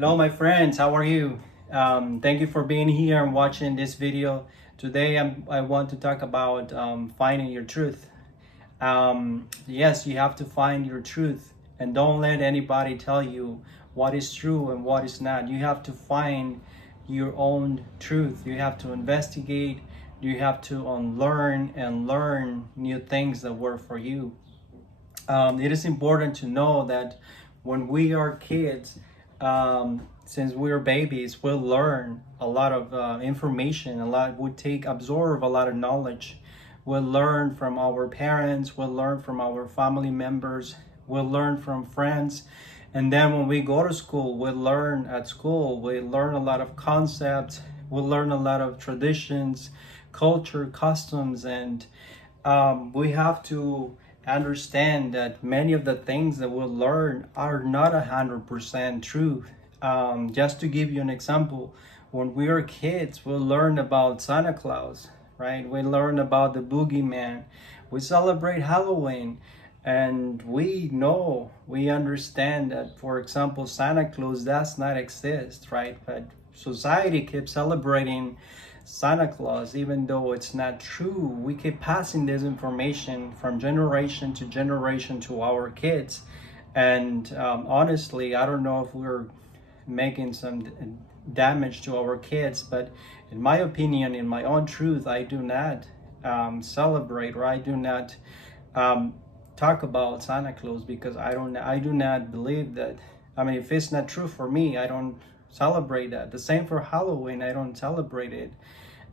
Hello, my friends. How are you? Thank you for being here and watching this video. Today, I want to talk about finding your truth. Yes, you have to find your truth, and don't let anybody tell you what is true and what is not. You have to find your own truth. You have to investigate. You have to unlearn and learn new things that work for you. It is important to know that when we are kids, since we're babies, we'll learn a lot of information, absorb a lot of knowledge. We'll learn from our parents, we'll learn from our family members, we'll learn from friends. And then when we go to school, we learn at school, we learn a lot of concepts, we learn a lot of traditions, culture, customs, and we have to understand that many of the things that we'll learn are not 100% true. Just to give you an example, when we are kids, we'll learn about Santa Claus, right? We learn about the boogeyman. We celebrate Halloween, and we understand that, for example, Santa Claus does not exist, right? But society keeps celebrating Santa Claus, even though it's not true. We keep passing this information from generation to generation to our kids. And honestly, I don't know if we're making some damage to our kids, but in my opinion, in my own truth, I do not celebrate, or I do not talk about Santa Claus, because I do not believe that. I mean, if it's not true for me, I don't celebrate that. The same for Halloween, I don't celebrate it.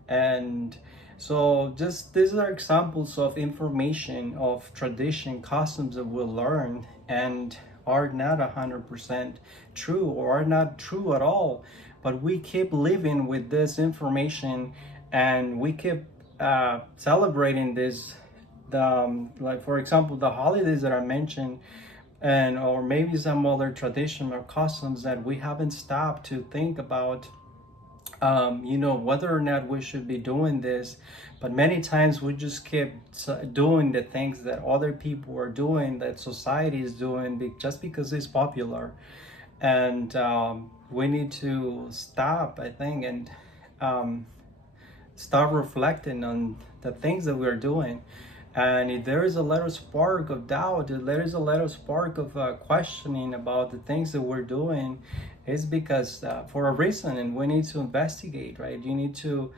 And so just these are examples of information, of tradition, customs that we learn and are not 100% true, or are not true at all. But we keep living with this information, and we keep celebrating this, like for example, the holidays that I mentioned, and or maybe some other tradition or customs that we haven't stopped to think about, whether or not we should be doing this. But many times we just keep doing the things that other people are doing, that society is doing, just because it's popular. And we need to stop, I think, and start reflecting on the things that we're doing. And if there is a little spark of doubt, if there is a little spark of questioning about the things that we're doing, it's because for a reason, and we need to investigate, right? You need to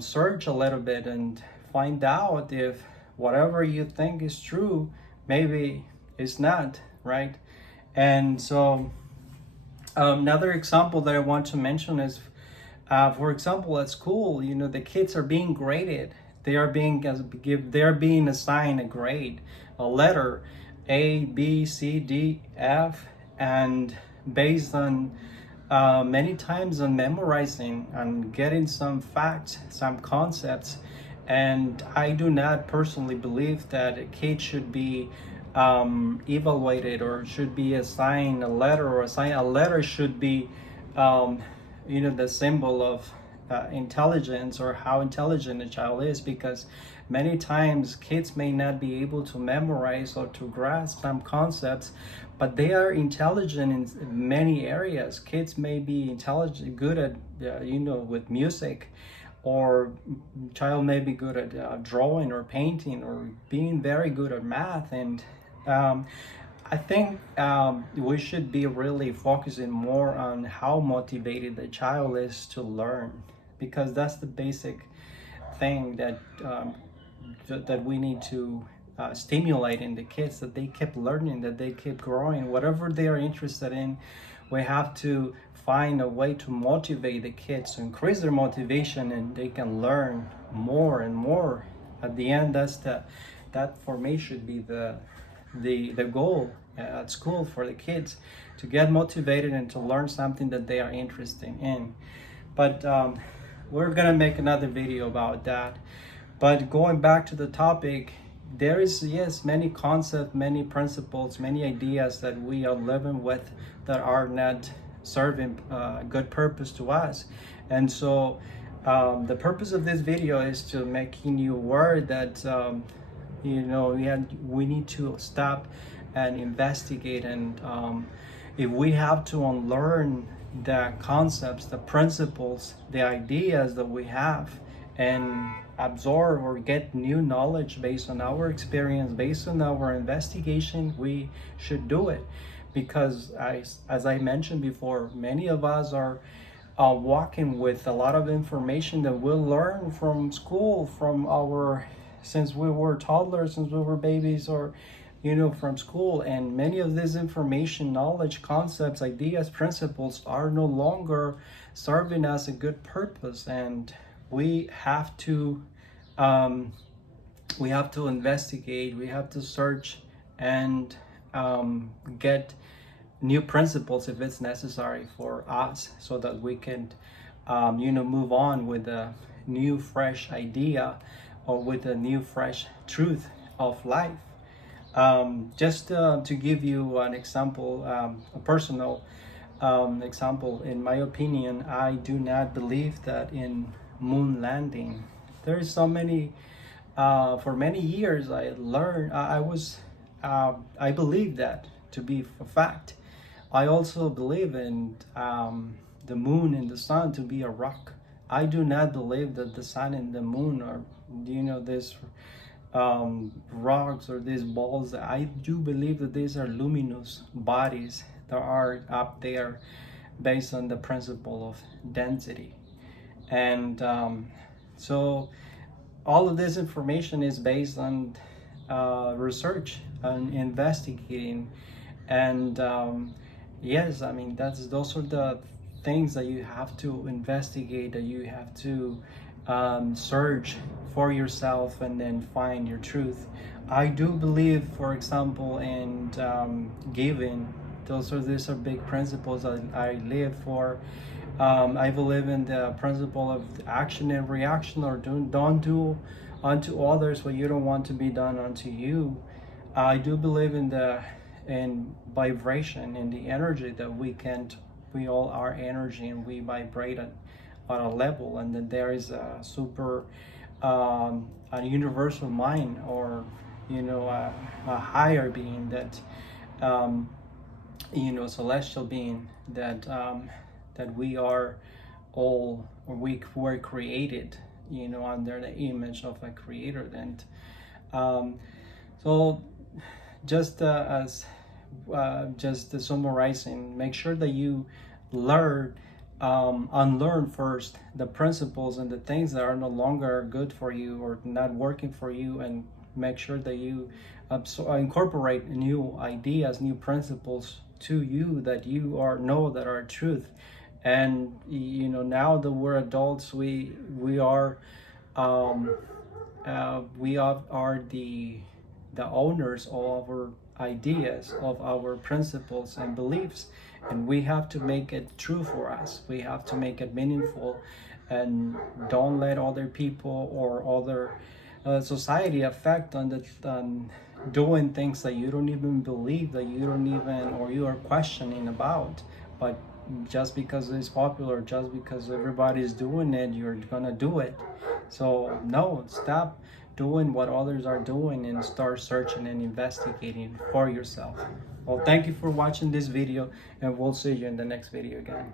search a little bit and find out if whatever you think is true, maybe it's not, right? And so another example that I want to mention is, for example, at school, the kids are being graded. They are being assigned a grade, a letter, A, B, C, D, F, and based on many times on memorizing and getting some facts, some concepts. And I do not personally believe that a kid should be evaluated, or should be assigned a letter, or assign a letter should be the symbol of intelligence, or how intelligent a child is, because many times kids may not be able to memorize or to grasp some concepts, but they are intelligent in many areas. Kids may be intelligent, good at with music, or child may be good at drawing or painting, or being very good at math. And I think we should be really focusing more on how motivated the child is to learn, because that's the basic thing that we need to stimulate in the kids, that they keep learning, that they keep growing, whatever they are interested in. We have to find a way to motivate the kids, to increase their motivation, and they can learn more and more. At the end, that for me should be the goal at school, for the kids to get motivated and to learn something that they are interested in. But we're gonna make another video about that. But going back to the topic, there is, yes, many concepts, many principles, many ideas that we are living with that are not serving good purpose to us. And so the purpose of this video is to making you aware that we need to stop and investigate, and if we have to unlearn the concepts, the principles, the ideas that we have, and absorb or get new knowledge based on our experience, based on our investigation, we should do it. Because as I mentioned before, many of us are walking with a lot of information that we'll learn from school, from our, since we were toddlers, since we were babies, or from school. And many of this information, knowledge, concepts, ideas, principles are no longer serving us a good purpose. And we have to investigate, we have to search, and get new principles if it's necessary for us, so that we can move on with a new fresh idea, or with a new fresh truth of life. Just to give you an example, a personal example, in my opinion, I do not believe that in moon landing. There is so many, for many years I learned, I believe that to be a fact. I also believe in the moon and the sun to be a rock. I do not believe that the sun and the moon are, this rocks or these balls. I do believe that these are luminous bodies that are up there based on the principle of density. And so all of this information is based on research and investigating. And yes, I mean, those are the things that you have to investigate, that you have to search for yourself, and then find your truth. I do believe, for example, in giving. These are big principles that I live for. I believe in the principle of action and reaction, or don't do unto others what you don't want to be done unto you. I do believe in vibration, in the energy that we all are energy, and we vibrate at a level, and that there is a super a universal mind, or a higher being, that celestial being, that that we are all, or we were created under the image of a creator. And so just just summarizing, make sure that you unlearn first the principles and the things that are no longer good for you or not working for you, and make sure that you incorporate new ideas, new principles to you, that you know that are truth. And now that we're adults, we are the owners of our ideas, of our principles and beliefs, and we have to make it true for us. We have to make it meaningful, and don't let other people or other society affect on doing things that you don't even believe, that you don't even, or you are questioning about. But just because it's popular, just because everybody's doing it, you're gonna do it. So no, stop doing what others are doing, and start searching and investigating for yourself. Well, thank you for watching this video, and we'll see you in the next video again.